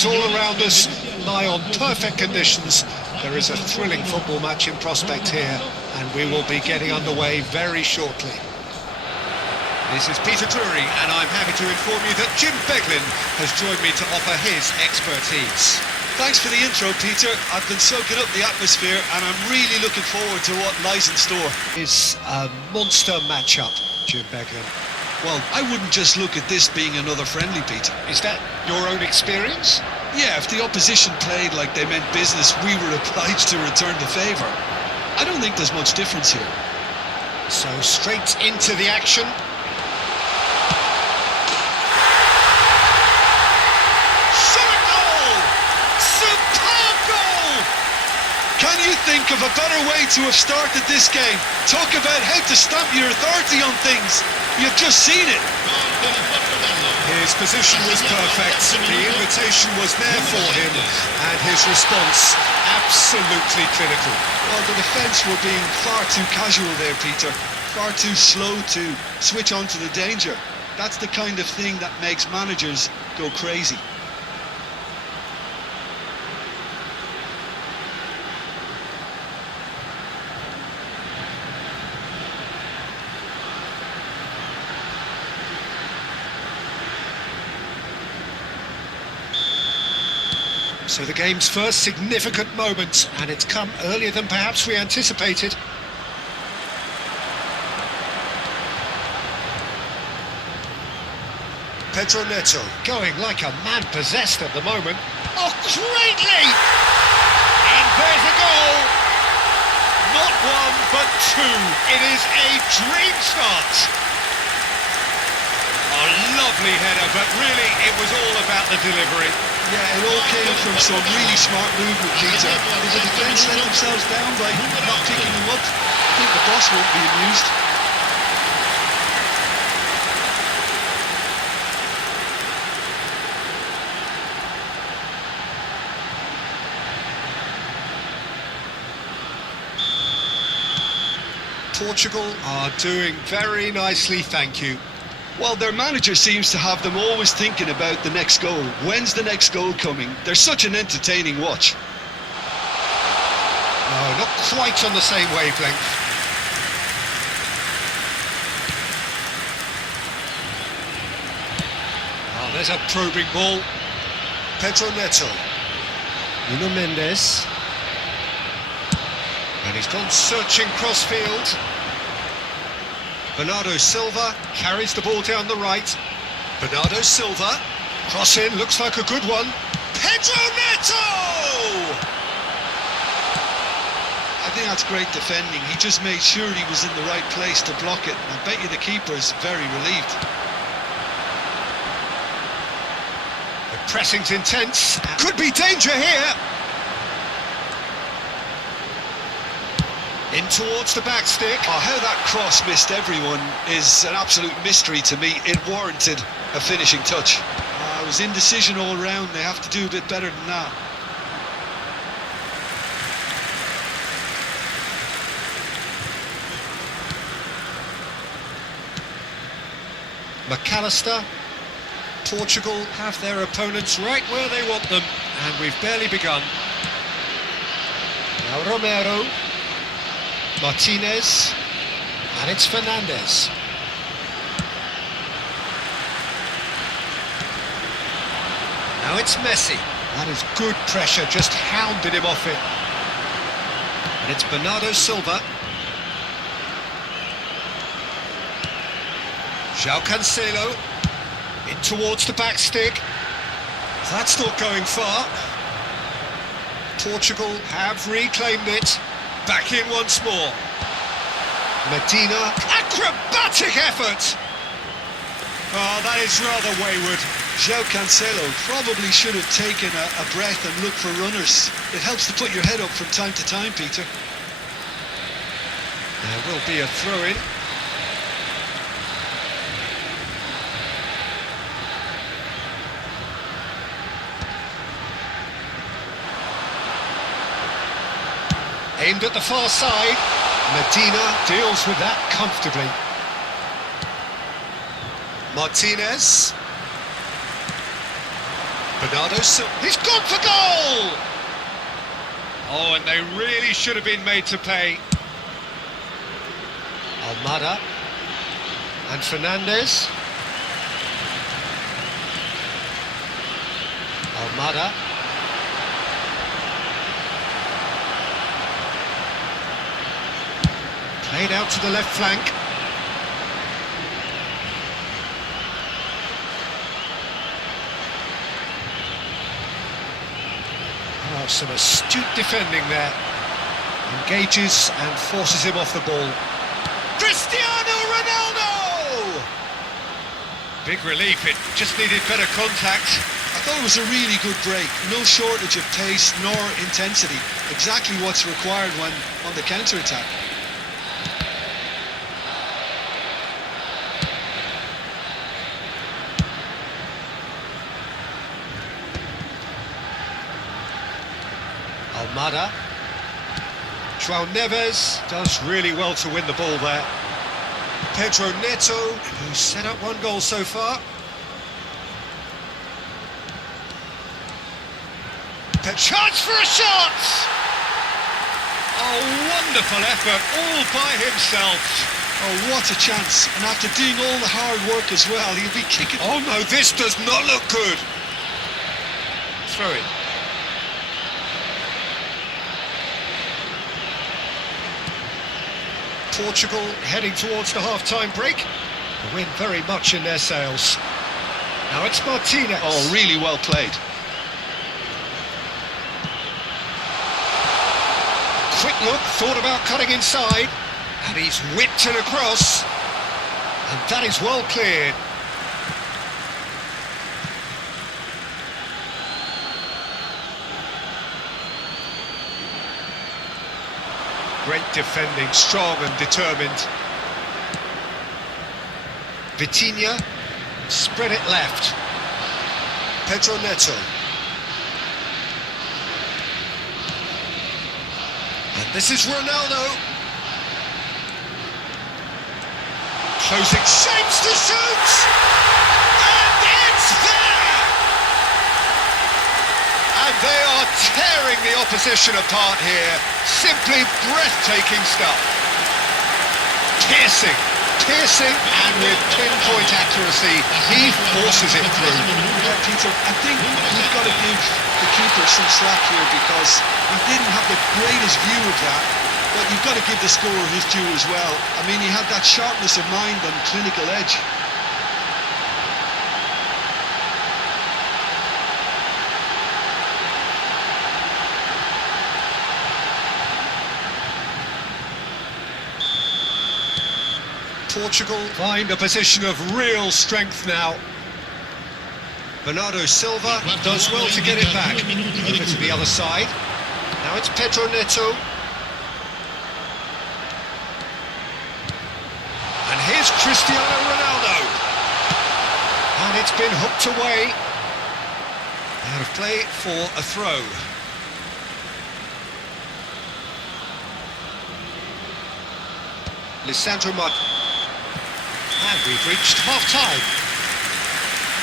fields all around us lie on perfect conditions. There is a thrilling football match in prospect here, and we will be getting underway very shortly. This is Peter Drury, and I'm happy to inform you that Jim Beglin has joined me to offer his expertise. Thanks for the intro, Peter. I've been soaking up the atmosphere, and I'm really looking forward to what lies in store. It's a monster matchup, Jim Beglin. Well, I wouldn't just look at this being another friendly, Peter. Is that your own experience? Yeah, if the opposition played like they meant business, we were obliged to return the favour. I don't think there's much difference here. So straight into the action. Can you think of a better way to have started this game? Talk about how to stamp your authority on things. You've just seen it. His position was perfect, the invitation was there for him, and his response absolutely clinical. Well, the defence were being far too casual there, Peter. Far too slow to switch on to the danger. That's the kind of thing that makes managers go crazy. So the game's first significant moment, and it's come earlier than perhaps we anticipated. Pedro Neto going like a man possessed at the moment. Oh, greatly! And there's a goal! Not one, but two. It is a dream start. A lovely header, but really it was all about the delivery. Yeah, it all came from some really smart movement, Peter. Did the defence let themselves down by not picking them up? I think the boss won't be amused. Portugal are doing very nicely, thank you. Well, their manager seems to have them always thinking about the next goal. When's the next goal coming? They're such an entertaining watch. No, not quite on the same wavelength. Oh, there's a probing ball. Pedro Neto. Nuno Mendes. And he's gone searching crossfield. Bernardo Silva carries the ball down the right. Bernardo Silva, cross in, looks like a good one. Pedro Neto! I think that's great defending. He just made sure he was in the right place to block it. I bet you the keeper's very relieved. The pressing's intense. Could be danger here. In towards the back stick. Oh, how that cross missed everyone is an absolute mystery to me. It warranted a finishing touch. It was indecision all round. They have to do a bit better than that. McAllister. Portugal have their opponents right where they want them, and we've barely begun. Now Romero. Martinez, and it's Fernandes. Now it's Messi. That is good pressure, just hounded him off it. And it's Bernardo Silva. João Cancelo, in towards the back stick. That's not going far. Portugal have reclaimed it. Back in once more. Medina, acrobatic effort! Oh, that is rather wayward. João Cancelo probably should have taken a breath and looked for runners. It helps to put your head up from time to time, Peter. There will be a throw-in. Aimed at the far side. Medina deals with that comfortably. Martinez. Bernardo Silva. He's gone for goal! Oh, and they really should have been made to pay. Almada and Fernandez. Almada. Played out to the left flank. Oh, some astute defending there. Engages and forces him off the ball. Cristiano Ronaldo! Big relief, it just needed better contact. I thought it was a really good break. No shortage of pace nor intensity. Exactly what's required when on the counter-attack. Almada. João Neves does really well to win the ball there. Pedro Neto, who's set up one goal so far. Chance for a shot! Oh, wonderful effort, all by himself. Oh, what a chance. And after doing all the hard work as well, he'll be kicking... Oh no, this does not look good. Throw it. Portugal heading towards the half-time break. The wind very much in their sails. Now it's Martinez. Oh, really well played. Quick look, thought about cutting inside, and he's whipped it across, and that is well cleared. Great defending, strong and determined. Vitinha, spread it left. Pedro Neto. And this is Ronaldo. Closing shapes to shoot! And it's there! And they are tearing the opposition apart here. Simply breathtaking stuff. Piercing, and with pinpoint accuracy, he forces it through. Yeah, Peter, I think we've got to give the keeper some slack here because he didn't have the greatest view of that, but you've got to give the scorer his due as well. I mean, he had that sharpness of mind and clinical edge. Portugal find a position of real strength now. Bernardo Silva does well to get it back. Over to the other side. Now it's Pedro Neto. And here's Cristiano Ronaldo. And it's been hooked away. Out of play for a throw. Lisandro Martinez. And we've reached half-time.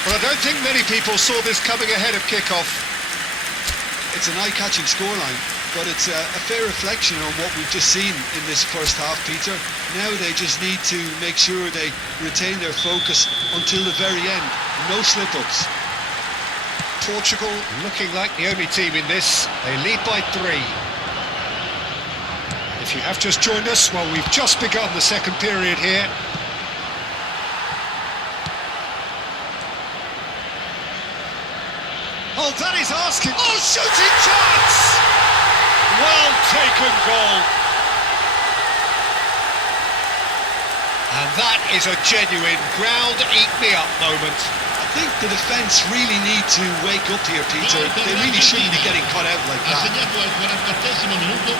Well, I don't think many people saw this coming ahead of kick-off. It's an eye-catching scoreline, but it's a fair reflection on what we've just seen in this first half, Peter. Now they just need to make sure they retain their focus until the very end. No slip-ups. Portugal looking like the only team in this. They lead by 3. If you have just joined us, well, we've just begun the second period here. Oh, that is asking. Oh, shooting chance! Well taken goal. And that is a genuine ground-eat-me-up moment. I think the defence really need to wake up here, Peter. They really shouldn't be getting cut out like that. Assegnato al 44esimo minuto,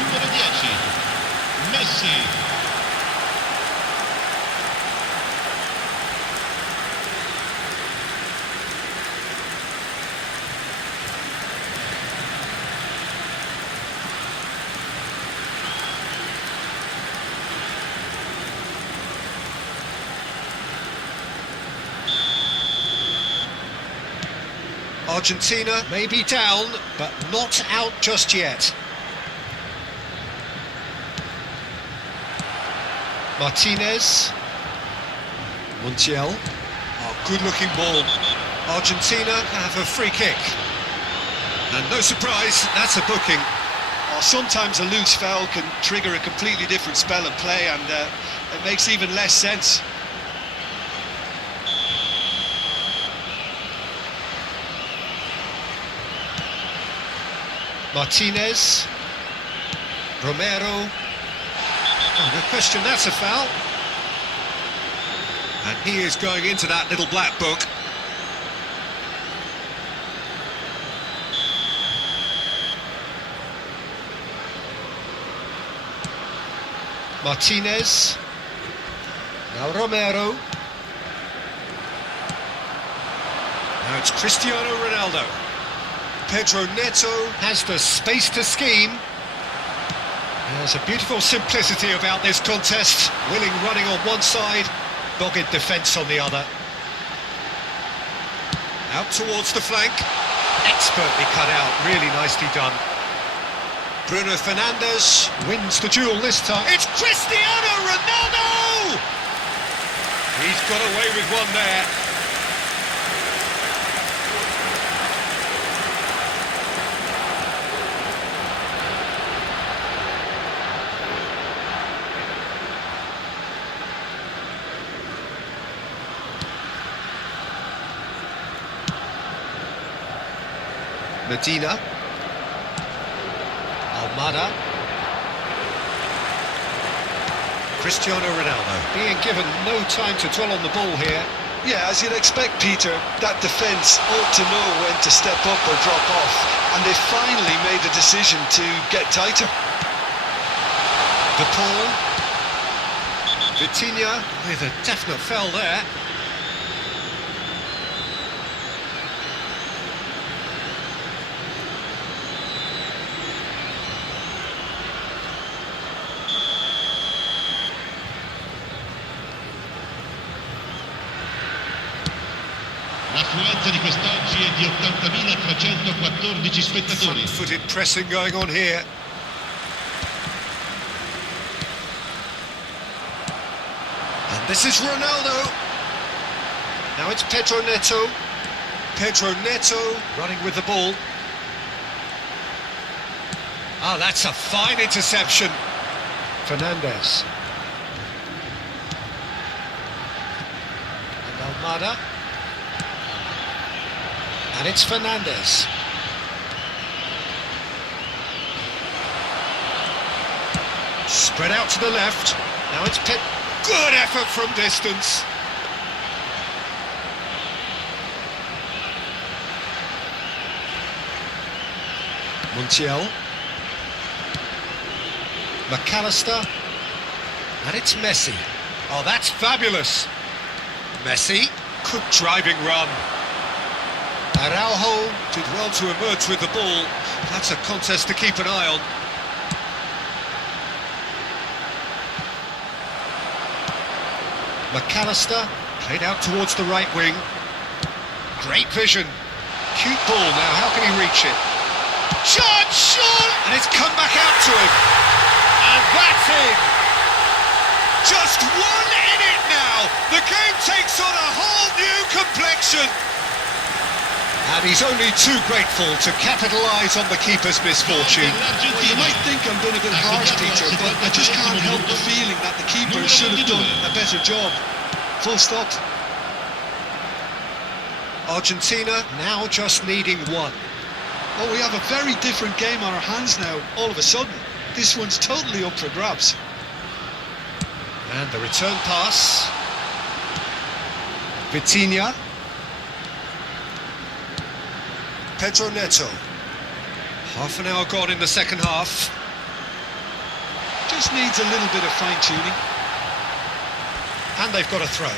numero 10, Messi. Argentina may be down, but not out just yet. Martinez. Montiel. Oh, good-looking ball. Argentina have a free kick. And no surprise, that's a booking. Oh, sometimes a loose foul can trigger a completely different spell of play, and it makes even less sense. Martinez. Romero. Oh, no question, that's a foul. And he is going into that little black book. Martinez. Now Romero. Now it's Cristiano Ronaldo. Pedro Neto has the space to scheme. There's a beautiful simplicity about this contest. Willing running on one side, dogged defence on the other. Out towards the flank. Expertly cut out, really nicely done. Bruno Fernandes wins the duel this time. It's Cristiano Ronaldo! He's got away with one there. Medina. Almada. Cristiano Ronaldo being given no time to dwell on the ball here. Yeah, as you'd expect, Peter, that defence ought to know when to step up or drop off, and they finally made the decision to get tighter. De Paul. Vitinha with a definite foul there. L'affluenza di quest'oggi è di 80.314 spettatori. Front-footed pressing going on here. And this is Ronaldo. Now it's Pedro Neto. Pedro Neto running with the ball. Ah, that's a fine interception. Fernandes. And Almada. And it's Fernandes. Spread out to the left. Now it's Pep. Good effort from distance. Montiel. McAllister. And it's Messi. Oh, that's fabulous. Messi. Good driving run. Araujo did well to emerge with the ball. That's a contest to keep an eye on. McAllister played out towards the right wing. Great vision. Cute ball now, how can he reach it? Shot! And it's come back out to him. And that's it. Just one in it now. The game takes on a whole new complexion. And he's only too grateful to capitalise on the keeper's misfortune. Well, you might think I'm being a bit harsh, Peter, but I just can't help the feeling that the keeper should have done a better job. Full stop. Argentina now just needing one. Oh, we have a very different game on our hands now, all of a sudden. This one's totally up for grabs. And the return pass. Vitinha. Pedro Neto. Half an hour gone in the second half. Just needs a little bit of fine-tuning. And they've got a throw.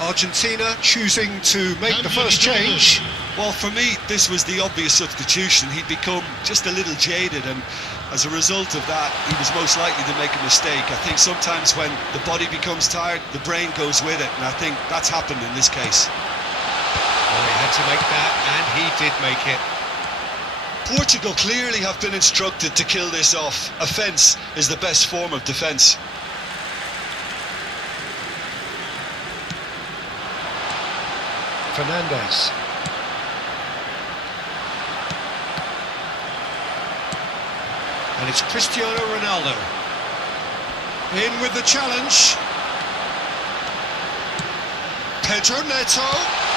Argentina choosing to make the first change. Well, for me, this was the obvious substitution. He'd become just a little jaded, and as a result of that, he was most likely to make a mistake. I think sometimes when the body becomes tired, the brain goes with it, and I think that's happened in this case. Well, he had had to make that, and he did make it. Portugal clearly have been instructed to kill this off. Offence is the best form of defence. Fernandes. And it's Cristiano Ronaldo. In with the challenge. Pedro Neto.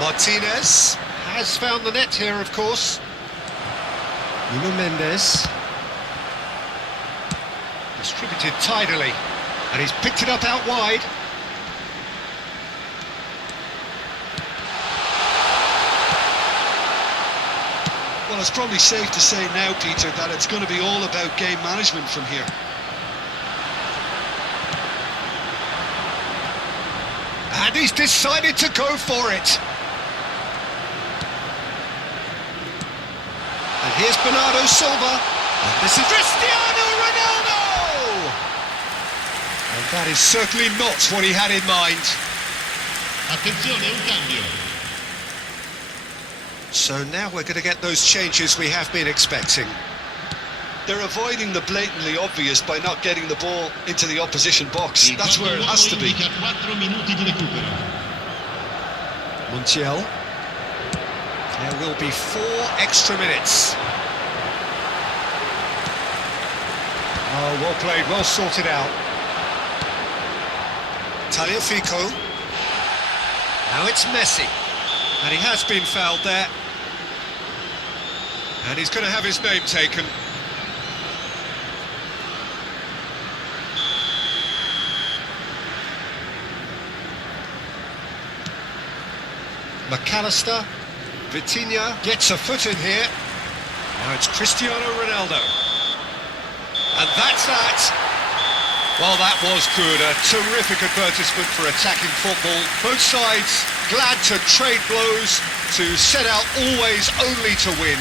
Martinez Has found the net here, of course. Nuno Mendes. Distributed tidily. And he's picked it up out wide. Well, it's probably safe to say now, Peter, that it's going to be all about game management from here. And he's decided to go for it. And here's Bernardo Silva. And this is Cristiano Ronaldo! And that is certainly not what he had in mind. Attenzione, un cambio. So now we're going to get those changes we have been expecting. They're avoiding the blatantly obvious by not getting the ball into the opposition box. Il That's where it has to be. indica 4 minuti di recupero. Montiel. There will be 4 extra minutes. Oh, well played, well sorted out. Tagliafico. Now it's Messi. And he has been fouled there. And he's going to have his name taken. McAllister. Vitinha gets a foot in here. Now it's Cristiano Ronaldo. And that's that. Well, that was good. A terrific advertisement for attacking football. Both sides glad to trade blows, to set out always only to win.